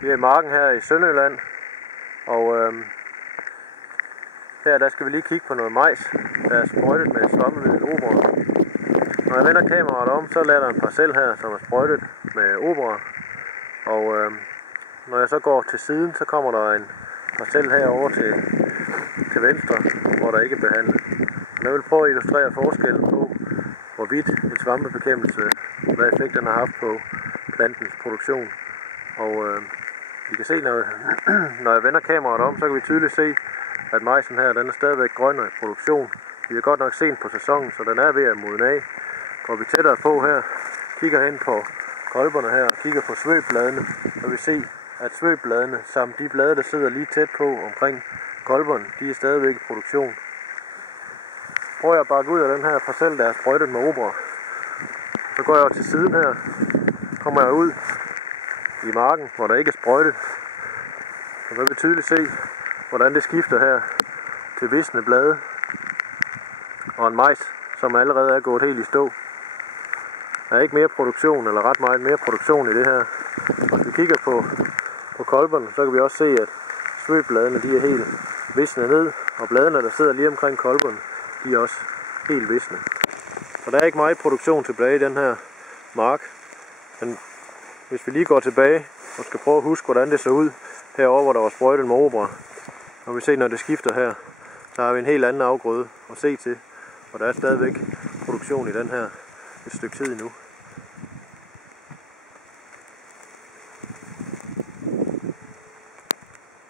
Vi er i marken her i Sønderjylland, og her der skal vi lige kigge på noget majs, der er sprøjtet med svampemiddel Obra. Når jeg vender kameraet om, så lader der en parcel her, som er sprøjtet med Obra. Og når jeg så går til siden, så kommer der en parcel herover til venstre, hvor der ikke er behandlet. Og jeg vil prøve at illustrere forskellen på, hvorvidt en svampebekæmpelse, hvad effekt den har haft på plantens produktion. Og vi kan se, når jeg vender kameraet om, så kan vi tydeligt se, at majsen her, den er stadigvæk grøn og i produktion. Vi er godt nok sent på sæsonen, så den er ved at modne af. Går vi tættere på her, kigger hen på kolberne her og kigger på svøbbladene, så vil vi se, at svøbbladene samt de blade, der sidder lige tæt på omkring kolberne, de er stadigvæk i produktion. Prøver jeg at bakke ud af den her parcel, der er sprøjtet med Obra. Så går jeg til siden her, kommer jeg ud i marken, hvor der ikke er sprøjtet. Og så vil vi tydeligt se, hvordan det skifter her til visne blade og en majs, som allerede er gået helt i stå. Der er ikke mere produktion, eller ret meget mere produktion i det her. Hvis vi kigger på kolberne, så kan vi også se, at svøbbladene de er helt visne ned, og bladene, der sidder lige omkring kolberne, de er også helt visne. Så der er ikke meget produktion tilbage i den her mark. Men hvis vi lige går tilbage og skal prøve at huske, hvordan det så ud herovre, hvor der var sprøjtet med Obra. Og vi ser, når det skifter her, så har vi en helt anden afgrøde at se til. Og der er stadigvæk produktion i den her et stykke tid endnu.